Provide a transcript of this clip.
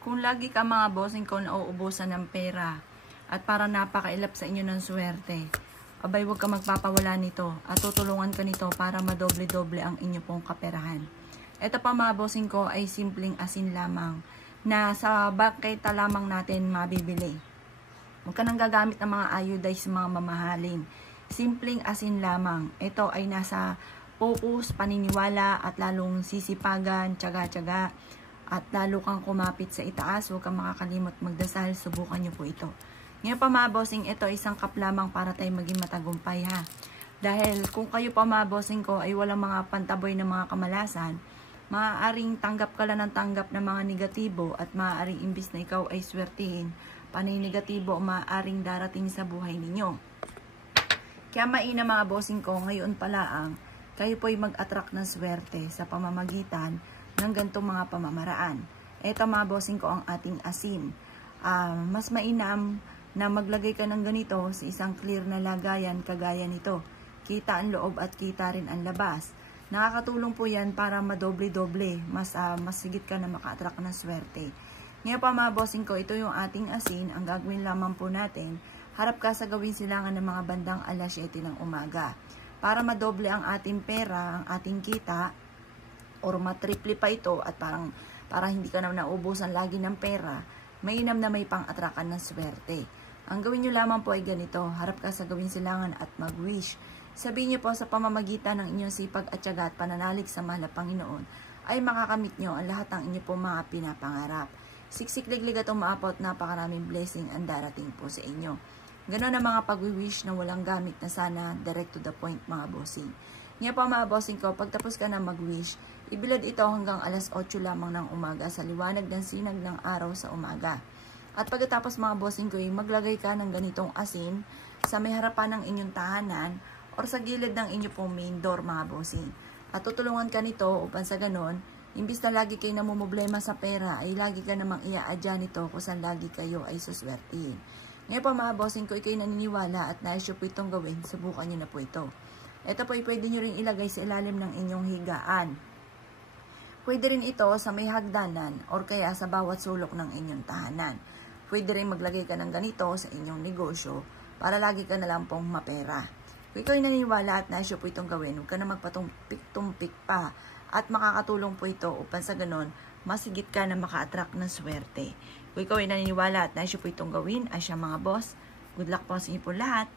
Kung lagi ka mga bossing ko nauubusan ng pera at para napakailap sa inyo ng swerte, abay huwag ka magpapawala nito at tutulungan ka nito para madoble-doble ang inyo pong kaperahan. Ito pa mga bossing ko ay simpleng asin lamang na sa bangketa lamang natin mabibili. Huwag ka nang gagamit ng mga iodized mga mamahalin. Simpleng asin lamang. Ito ay nasa focus, paniniwala at lalong sisipagan, tiyaga-tiyaga. At lalo kang kumapit sa itaas, huwag kang makakalimot magdasal, subukan nyo po ito. Ngayon pa mga bossing, ito isang cup lamang para tayo maging matagumpay ha. Dahil kung kayo pa mga bossing ko ay walang mga pantaboy na mga kamalasan, maaaring tanggap ka lang ng tanggap ng mga negatibo at maaaring imbis na ikaw ay swertihin, panay negatibo maaaring darating sa buhay ninyo. Kaya mainam mga bossing ko, ngayon pala kayo po ay mag-attract ng swerte sa pamamagitan ng ganitong mga pamamaraan. Ito mga bossing ko ang ating asin. Mas mainam na maglagay ka ng ganito sa isang clear na lagayan kagaya nito. Kita ang loob at kita rin ang labas. Nakakatulong po yan para madoble-doble. Mas sigit ka na maka-attract ng swerte. Ngayon pa mga bossing ko, ito yung ating asin. Ang gagawin lamang po natin, harap ka sa gawin silangan ng mga bandang alas 7 ng umaga. Para madoble ang ating pera, ang ating kita, or matriple pa ito at para hindi ka na naubusan lagi ng pera, mainam na may pang-atrakan ng swerte. Ang gawin nyo lamang po ay ganito, harap ka sa gawin silangan at mag-wish. Sabihin nyo po sa pamamagitan ng inyong sipag at tiyaga at pananalig sa mahal na Panginoon, ay makakamit nyo ang lahat ng inyo po mga pinapangarap. Siksik-liglig at umaapot, napakaraming blessing ang darating po sa inyo. Ganon ang mga pag-wish na walang gamit na sana, direct to the point mga bossing. Ngayon pa mga bossing ko, pagtapos ka na mag-wish, ibilad ito hanggang alas 8 lamang ng umaga sa liwanag ng sinag ng araw sa umaga. At pagkatapos mga bossing ko, maglagay ka ng ganitong asin sa may harapan ng inyong tahanan or sa gilid ng inyong pong main door mga bossing. At tutulungan ka nito upang sa ganon, imbis na lagi kayo namumblema sa pera, ay lagi ka namang iaadya nito kung saan lagi kayo ay suswertihin. Ngayon pa mga bossing ko, ikaw'y naniniwala at nais nyo po itong gawin, subukan nyo na po ito. Ito po ay pwede nyo rin ilagay sa ilalim ng inyong higaan. Pwede rin ito sa may hagdanan or kaya sa bawat sulok ng inyong tahanan. Pwede rin maglagay ka ng ganito sa inyong negosyo para lagi ka na lang pong mapera. Kung ikaw ay naniniwala at nais nyo po itong gawin, huwag ka na magpatumpik-tumpik pa at makakatulong po ito upang sa ganon, masigit ka na maka-attract ng swerte. Kung ikaw ay naniniwala at nais nyo po itong gawin, ay siya mga boss, good luck po sa inyo po lahat.